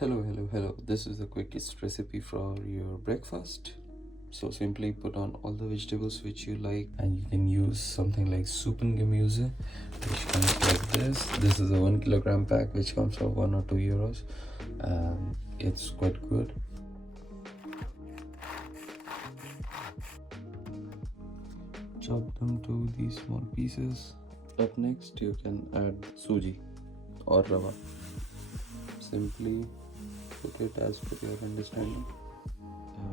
Hello. This is the quickest recipe for your breakfast. So simply put on all the vegetables which you like, and you can use something like soup and gemüse, which comes like this. This is a 1 kilogram pack which comes for €1 or €2. It's quite good. Chop them to these small pieces. Up next, you can add suji or rava. Simply cook it as per your understanding.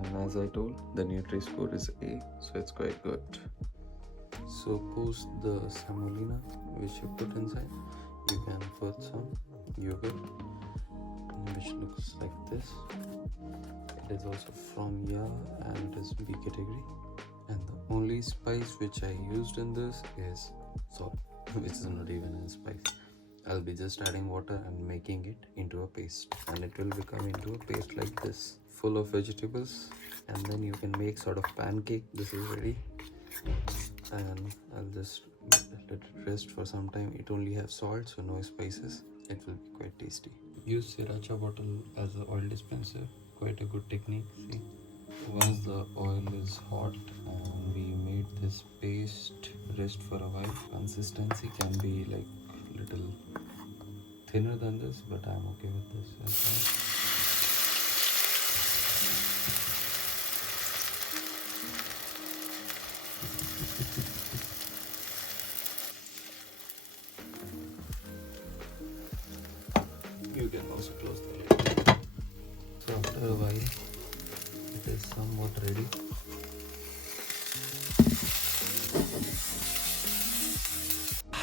And as I told, the Nutri score is A, so it's quite good. So post the semolina which you put inside, you can put some yogurt which looks like this. It is also from Ya and it is B category. And the only spice which I used in this is salt, which is not even a spice. I'll be just adding water and making it into a paste, and it will become into a paste like this, full of vegetables. And then you can make sort of pancake. This is ready, and I'll just let it rest for some time. It only has salt, so no spices. It will be quite tasty. Use sriracha bottle as an oil dispenser. Quite a good technique. See, once the oil is hot and we made this paste rest for a while, consistency can be like little thinner than this, but I'm okay with this as well. You can also close the lid. So after a while, it is somewhat ready.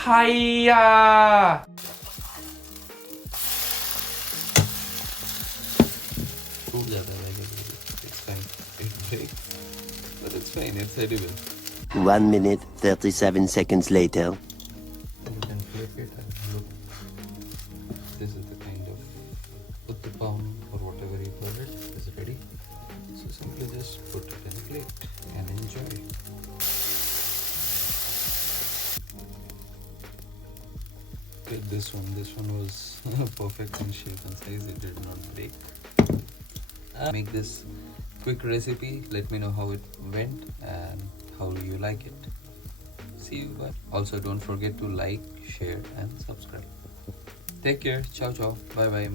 Hiya! टूट जाता है it's fine. It breaks, but it's fine. It's edible. 1 minute 37 seconds later. You can flip it and look. This is the kind of Uttapam or whatever you call it is ready. So simply just put it in a plate and enjoy. With this one was perfect in shape and size. It did not break. Make this quick recipe. Let me know how it went and how you like it. See you. Bye. Also, don't forget to like, share and subscribe. Take care. Ciao. Bye.